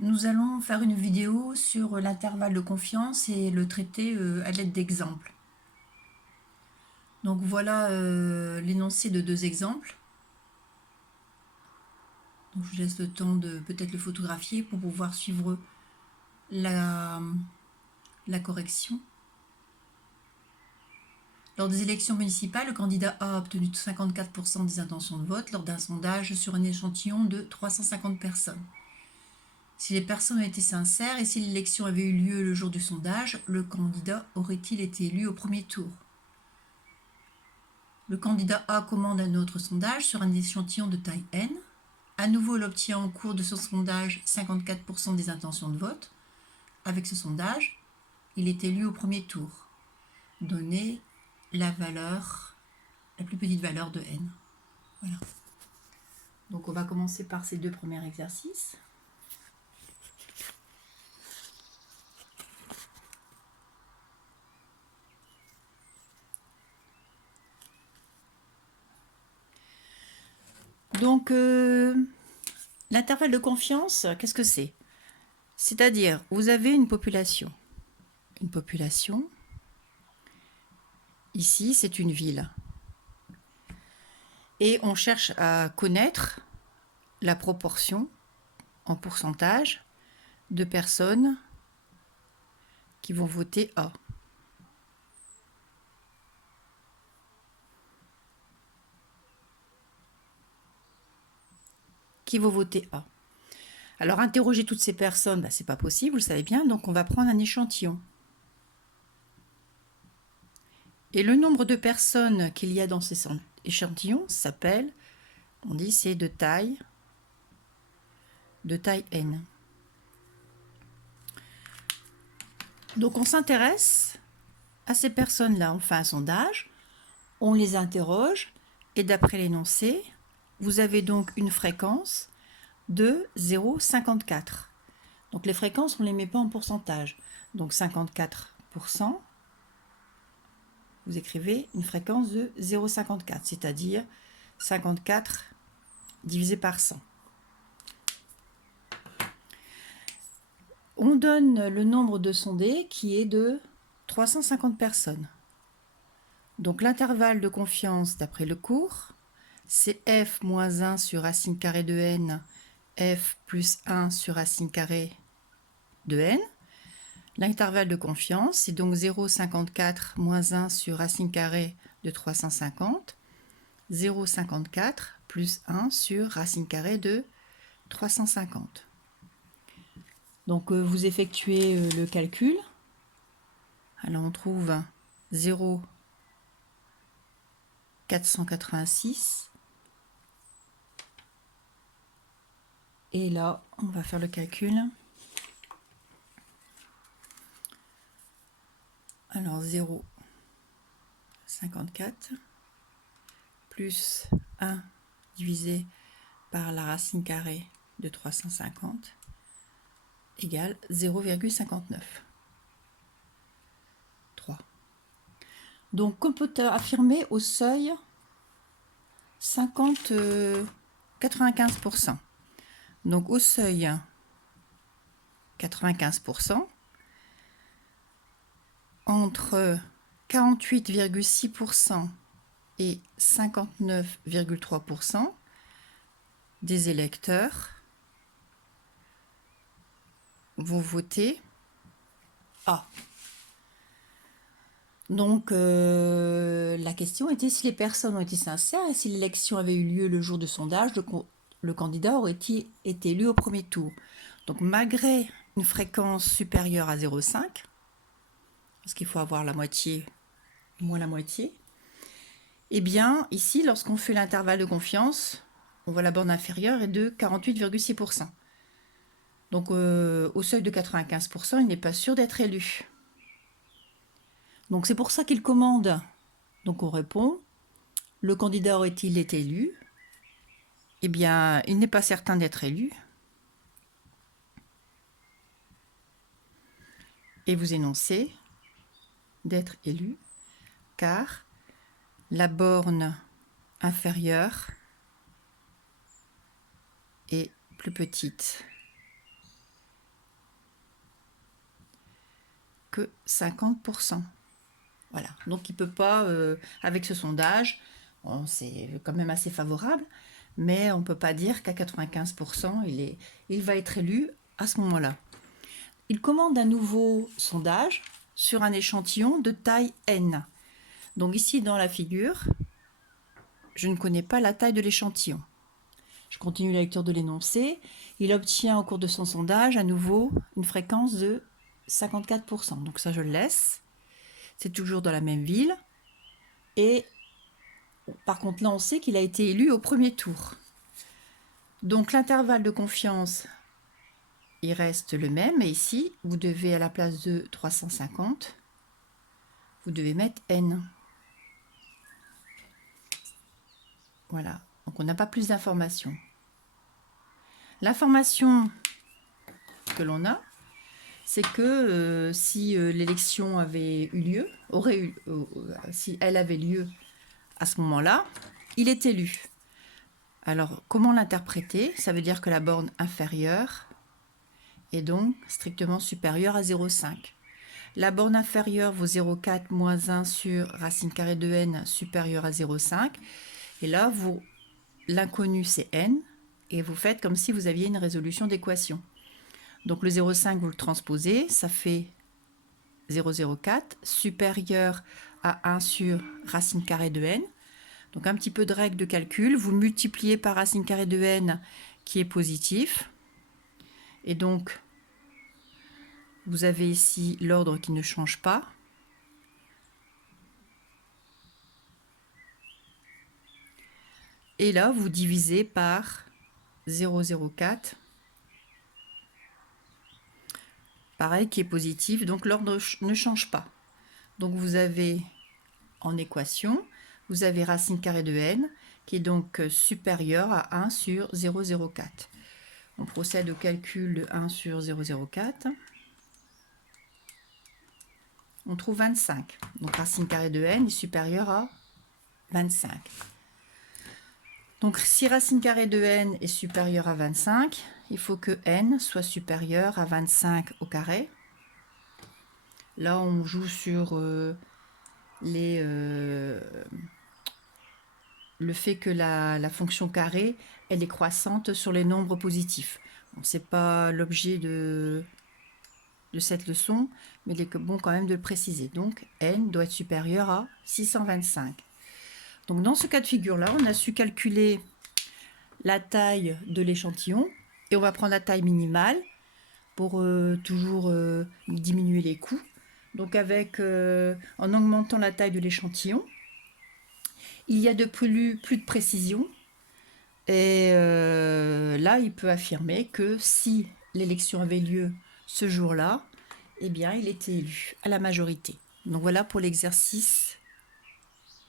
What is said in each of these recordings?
Nous allons faire une vidéo sur l'intervalle de confiance et le traiter à l'aide d'exemples. Donc voilà l'énoncé de deux exemples. Donc je laisse le temps de peut-être le photographier pour pouvoir suivre la, la correction. Lors des élections municipales, le candidat A a obtenu 54% des intentions de vote lors d'un sondage sur un échantillon de 350 personnes. Si les personnes ont été sincères et si l'élection avait eu lieu le jour du sondage, le candidat aurait-il été élu au premier tour? Le candidat A commande un autre sondage sur un échantillon de taille N. À nouveau, il obtient au cours de son sondage 54% des intentions de vote. Avec ce sondage, il est élu au premier tour. Donnez la valeur, la plus petite valeur de N. Voilà. Donc on va commencer par ces deux premiers exercices. Donc l'intervalle de confiance, qu'est-ce que c'est? C'est-à-dire, vous avez une population. Une population. Ici, c'est une ville. Et on cherche à connaître la proportion en pourcentage de personnes qui vont voter A. Qui vont voter A. Alors, interroger toutes ces personnes, c'est pas possible, vous le savez bien, donc on va prendre un échantillon. Et le nombre de personnes qu'il y a dans ces échantillons s'appelle, on dit c'est de taille N. Donc on s'intéresse à ces personnes-là, on fait un sondage, on les interroge, et d'après l'énoncé, vous avez donc une fréquence de 0,54. Donc les fréquences, on ne les met pas en pourcentage. Donc 54%, vous écrivez une fréquence de 0,54, c'est-à-dire 54 divisé par 100. On donne le nombre de sondés qui est de 350 personnes. Donc l'intervalle de confiance d'après le cours, c'est f moins 1 sur racine carrée de n, f plus 1 sur racine carrée de n. L'intervalle de confiance, c'est donc 0,54 moins 1 sur racine carrée de 350, 0,54 plus 1 sur racine carrée de 350. Donc vous effectuez le calcul. Alors on trouve 0,486. Et là, on va faire le calcul. Alors 0,54 plus 1 divisé par la racine carrée de 350 égale 0,59. 3. Donc on peut affirmer au seuil 95%. Donc au seuil 95%, entre 48,6% et 59,3% des électeurs vont voter A. Donc la question était si les personnes ont été sincères et si l'élection avait eu lieu le jour du sondage, le candidat aurait-il été élu au premier tour. Donc malgré une fréquence supérieure à 0,5, parce qu'il faut avoir la moitié, moins la moitié, eh bien ici lorsqu'on fait l'intervalle de confiance, on voit la borne inférieure est de 48,6%. Donc au seuil de 95%, il n'est pas sûr d'être élu. Donc c'est pour ça qu'il commande. Donc on répond, le candidat aurait-il été élu? Eh bien, il n'est pas certain d'être élu. Et vous énoncez d'être élu, car la borne inférieure est plus petite que 50%. Voilà, donc il ne peut pas, avec ce sondage, bon, c'est quand même assez favorable, mais on ne peut pas dire qu'à 95%, il va être élu à ce moment-là. Il commande un nouveau sondage sur un échantillon de taille N. Donc ici dans la figure, je ne connais pas la taille de l'échantillon. Je continue la lecture de l'énoncé. Il obtient au cours de son sondage à nouveau une fréquence de 54%. Donc ça, je le laisse. C'est toujours dans la même ville. Et par contre, là, on sait qu'il a été élu au premier tour. Donc l'intervalle de confiance, il reste le même. Et ici, vous devez, à la place de 350, vous devez mettre N. Voilà. Donc on n'a pas plus d'informations. L'information que l'on a, c'est que si l'élection avait eu lieu, si elle avait lieu à ce moment-là, il est élu. Alors, comment l'interpréter? Ça veut dire que la borne inférieure est donc strictement supérieure à 0,5. La borne inférieure vaut 0,4 moins 1 sur racine carrée de n supérieure à 0,5. Et là, l'inconnu, c'est n. Et vous faites comme si vous aviez une résolution d'équation. Donc le 0,5, vous le transposez, ça fait 0,04 supérieur à 1 sur racine carrée de n. Donc un petit peu de règle de calcul, vous le multipliez par racine carrée de n qui est positif. Et donc, vous avez ici l'ordre qui ne change pas. Et là, vous divisez par 0,04. Pareil, qui est positif. Donc l'ordre ne change pas. Donc vous avez en équation, vous avez racine carrée de n qui est donc supérieure à 1 sur 0,04. On procède au calcul de 1 sur 0,04. On trouve 25. Donc racine carrée de n est supérieure à 25. Donc si racine carrée de n est supérieure à 25, il faut que n soit supérieur à 25 au carré. Là, on joue sur le fait que la fonction carré, elle est croissante sur les nombres positifs. Bon, ce n'est pas l'objet de cette leçon, mais il est bon quand même de le préciser. Donc, n doit être supérieur à 625. Donc, dans ce cas de figure-là, on a su calculer la taille de l'échantillon et on va prendre la taille minimale pour toujours diminuer les coûts. Donc, en augmentant la taille de l'échantillon, il y a de plus de précision. Et là, il peut affirmer que si l'élection avait lieu ce jour-là, eh bien, il était élu à la majorité. Donc voilà pour l'exercice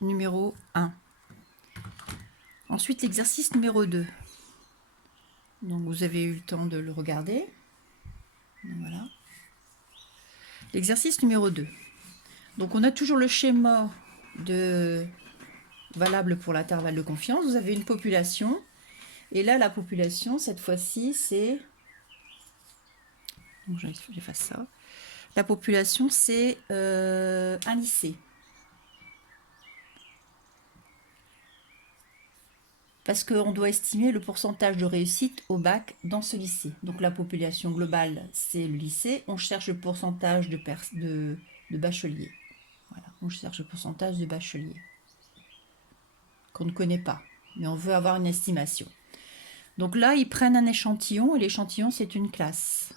numéro 1. Ensuite, l'exercice numéro 2. Donc vous avez eu le temps de le regarder. Donc, voilà. L'exercice numéro 2. Donc on a toujours le schéma valable pour l'intervalle de confiance. Vous avez une population. Et là, la population, cette fois-ci, c'est... Donc j'efface ça. La population, c'est un lycée. Parce qu'on doit estimer le pourcentage de réussite au bac dans ce lycée. Donc la population globale, c'est le lycée. On cherche le pourcentage de bacheliers. Voilà, on cherche le pourcentage de bacheliers qu'on ne connaît pas, mais on veut avoir une estimation. Donc là, ils prennent un échantillon, et l'échantillon, c'est une classe.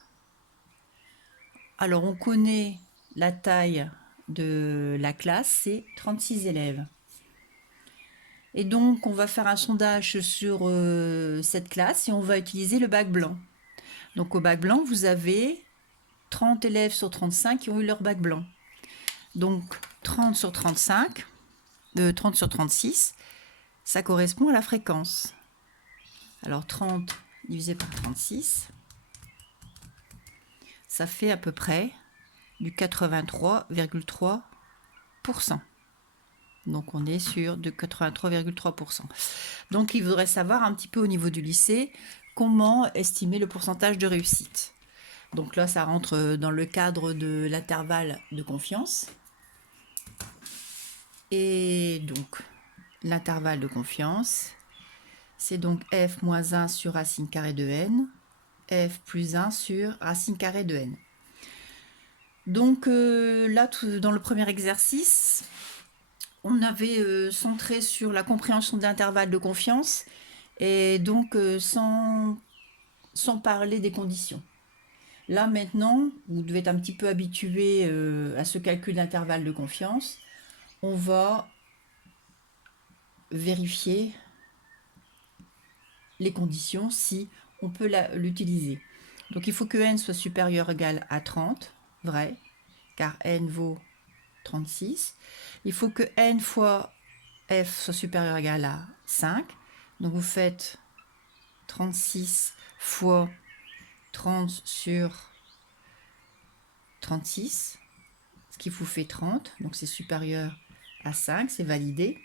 Alors, on connaît la taille de la classe, c'est 36 élèves. Et donc, on va faire un sondage sur cette classe et on va utiliser le bac blanc. Donc, au bac blanc, vous avez 30 élèves sur 35 qui ont eu leur bac blanc. Donc, 30 sur 35, 30 sur 36, ça correspond à la fréquence. Alors, 30 divisé par 36, ça fait à peu près du 83,3%. Donc, on est sur de 83,3%. Donc, il faudrait savoir un petit peu au niveau du lycée comment estimer le pourcentage de réussite. Donc là, ça rentre dans le cadre de l'intervalle de confiance. Et donc, l'intervalle de confiance, c'est donc f moins 1 sur racine carrée de n, f plus 1 sur racine carrée de n. Donc là, dans le premier exercice, on avait centré sur la compréhension de l'intervalle de confiance et donc sans parler des conditions. Là maintenant, vous devez être un petit peu habitué à ce calcul d'intervalle de confiance. On va vérifier les conditions si on peut l'utiliser. Donc il faut que n soit supérieur ou égal à 30, vrai, car n vaut 36. Il faut que n fois f soit supérieur ou égal à 5. Donc vous faites 36 fois 30 sur 36, ce qui vous fait 30. Donc c'est supérieur à 5, c'est validé.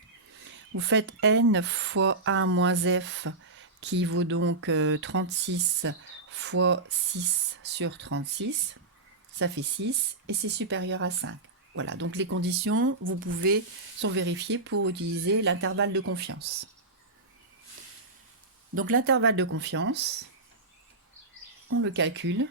Vous faites n fois 1 moins f, qui vaut donc 36 fois 6 sur 36. Ça fait 6 et c'est supérieur à 5. Voilà, donc les conditions, vous pouvez, sont vérifiées pour utiliser l'intervalle de confiance. Donc l'intervalle de confiance, on le calcule.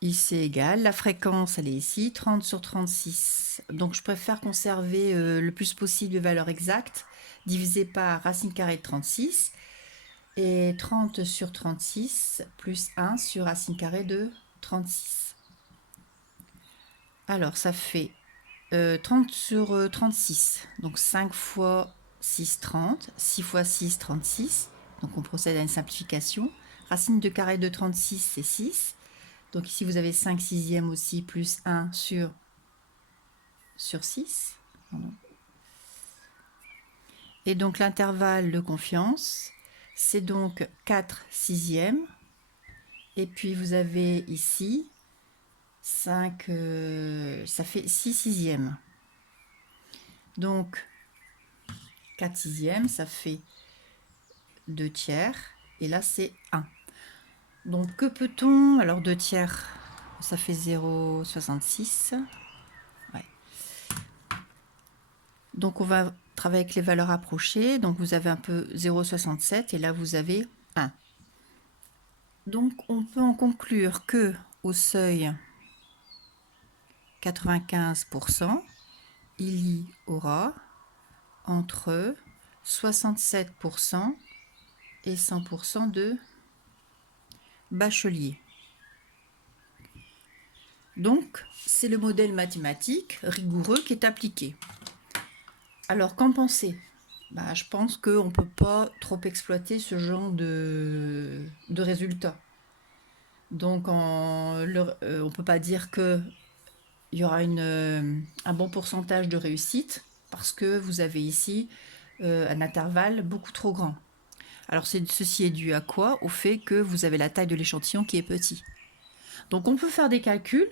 Ici égale, la fréquence elle est ici, 30 sur 36. Donc je préfère conserver le plus possible les valeurs exactes, divisé par racine carrée de 36. Et 30 sur 36 plus 1 sur racine carrée de 36. Alors ça fait 30 sur 36, donc 5 fois 6, 30, 6 fois 6, 36, donc on procède à une simplification. Racine de carré de 36, c'est 6, donc ici vous avez 5 sixièmes aussi, plus 1 sur 6. Et donc l'intervalle de confiance, c'est donc 4 sixièmes, et puis vous avez ici 5, ça fait 6 sixièmes. Donc 4 sixièmes, ça fait 2 tiers. Et là, c'est 1. Donc que peut-on... Alors 2 tiers, ça fait 0,66. Ouais. Donc on va travailler avec les valeurs approchées. Donc vous avez un peu 0,67 et là vous avez 1. Donc on peut en conclure que au seuil 95%, il y aura entre 67% et 100% de bacheliers. Donc, c'est le modèle mathématique rigoureux qui est appliqué. Alors, qu'en pensez? Je pense qu'on ne peut pas trop exploiter ce genre de résultats. Donc, on ne peut pas dire qu'il y aura un bon pourcentage de réussite parce que vous avez ici un intervalle beaucoup trop grand. Alors, ceci est dû à quoi? Au fait que vous avez la taille de l'échantillon qui est petit. Donc, on peut faire des calculs,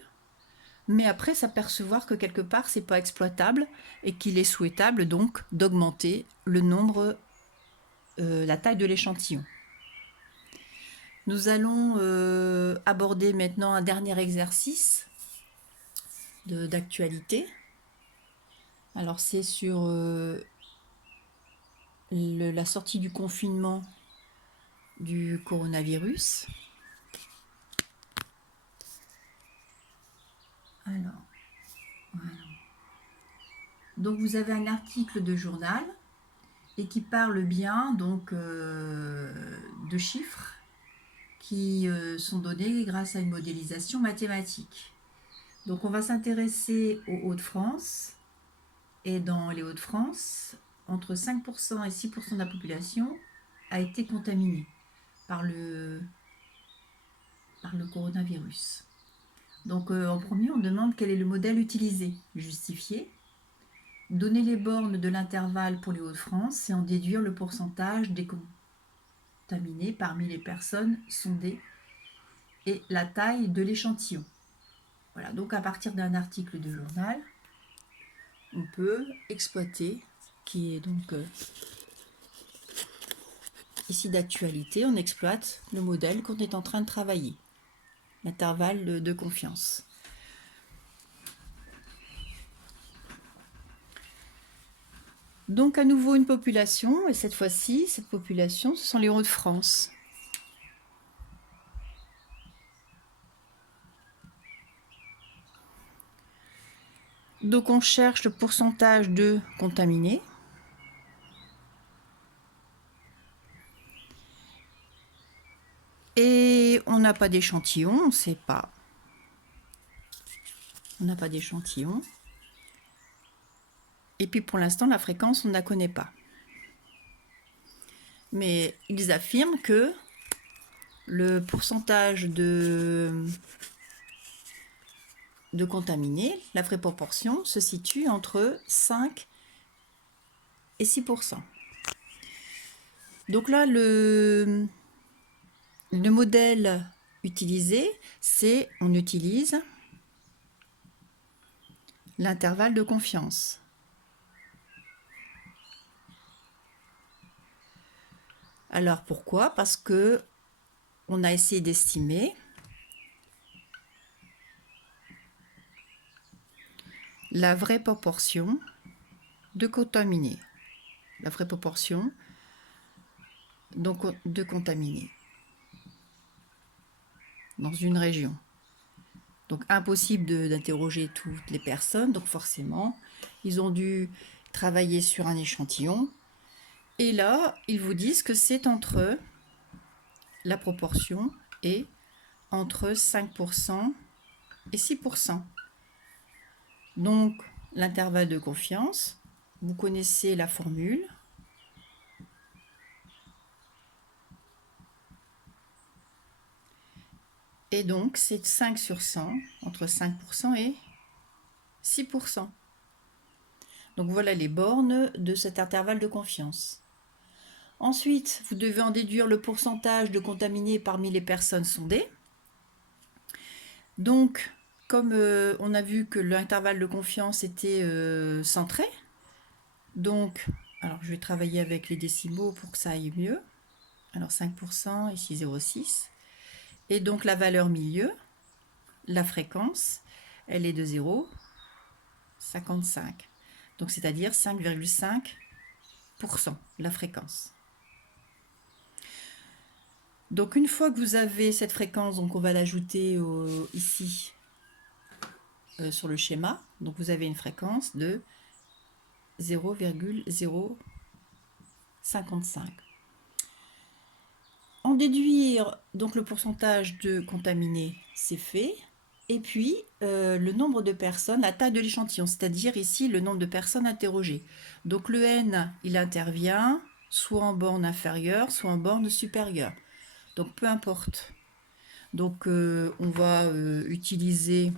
mais après s'apercevoir que quelque part c'est pas exploitable et qu'il est souhaitable donc d'augmenter le nombre, la taille de l'échantillon. Nous allons aborder maintenant un dernier exercice d'actualité. Alors c'est sur la sortie du confinement du coronavirus. Alors, voilà. Donc vous avez un article de journal et qui parle bien donc de chiffres qui sont donnés grâce à une modélisation mathématique. Donc on va s'intéresser aux Hauts-de-France. Et dans les Hauts-de-France, entre 5% et 6% de la population a été contaminée par le coronavirus. Donc en premier, on demande quel est le modèle utilisé, justifié, donner les bornes de l'intervalle pour les Hauts-de-France et en déduire le pourcentage des contaminés parmi les personnes sondées et la taille de l'échantillon. Voilà, donc à partir d'un article de journal, on peut exploiter, qui est donc ici d'actualité, on exploite le modèle qu'on est en train de travailler, l'intervalle de confiance. Donc à nouveau une population, et cette fois-ci, cette population, ce sont les Hauts-de-France. Donc on cherche le pourcentage de contaminés. Et on n'a pas d'échantillon, on ne sait pas. On n'a pas d'échantillon. Et puis pour l'instant, la fréquence, on ne la connaît pas. Mais ils affirment que le pourcentage de contaminés, la vraie proportion, se situe entre 5 et 6%. Donc là, le modèle utilisé, c'est on utilise l'intervalle de confiance. Alors pourquoi? Parce que on a essayé d'estimer la vraie proportion de contaminés. La vraie proportion donc de contaminés dans une région. Donc impossible d'interroger toutes les personnes, donc forcément, ils ont dû travailler sur un échantillon. Et là, ils vous disent que c'est entre, la proportion est entre 5% et 6%. Donc l'intervalle de confiance, vous connaissez la formule. Et donc c'est 5 sur 100, entre 5% et 6%. Donc voilà les bornes de cet intervalle de confiance. Ensuite, vous devez en déduire le pourcentage de contaminés parmi les personnes sondées. Donc, comme on a vu que l'intervalle de confiance était centré, donc, alors je vais travailler avec les décimaux pour que ça aille mieux. Alors 5%, ici 0,6. Et donc la valeur milieu, la fréquence, elle est de 0,55. Donc c'est-à-dire 5,5% la fréquence. Donc une fois que vous avez cette fréquence, donc on va l'ajouter ici sur le schéma. Donc vous avez une fréquence de 0,055. En déduire donc le pourcentage de contaminés, c'est fait. Et puis le nombre de personnes, la taille de l'échantillon, c'est-à-dire ici le nombre de personnes interrogées. Donc le N, il intervient soit en borne inférieure, soit en borne supérieure. Donc peu importe. Donc on va utiliser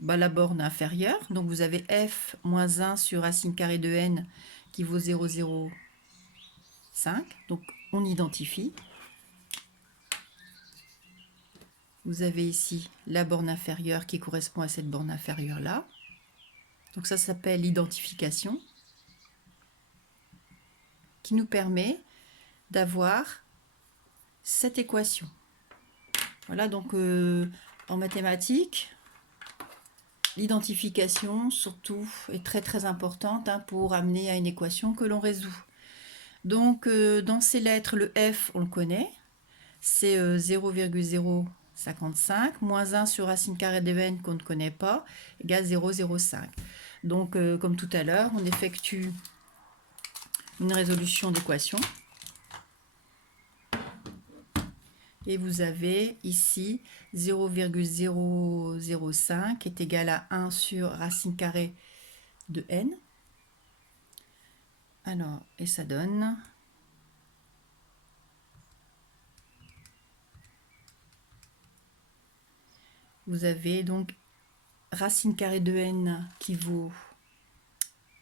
la borne inférieure. Donc vous avez f moins 1 sur racine carrée de n qui vaut 0,05. Donc on identifie. Vous avez ici la borne inférieure qui correspond à cette borne inférieure là. Donc ça s'appelle l'identification, qui nous permet d'avoir cette équation. Voilà, donc en mathématiques, l'identification surtout est très très importante pour amener à une équation que l'on résout. Donc dans ces lettres, le F on le connaît, c'est 0,055 moins 1 sur racine carrée de n qu'on ne connaît pas, égale 0,05. Donc comme tout à l'heure, on effectue une résolution d'équation. Et vous avez ici 0,005 est égal à 1 sur racine carrée de n. Alors, et ça donne... Vous avez donc racine carrée de n qui vaut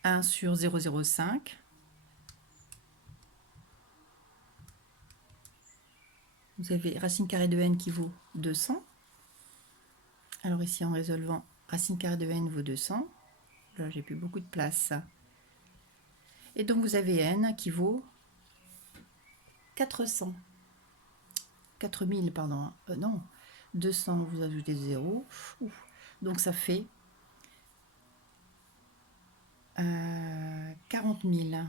1 sur 0,05. Vous avez racine carrée de n qui vaut 200. Alors ici, en résolvant, racine carrée de n vaut 200. Là, j'ai plus beaucoup de place. Et donc vous avez n qui vaut 400. 4000, pardon. Non, 200, vous ajoutez 0. Donc ça fait 40 000.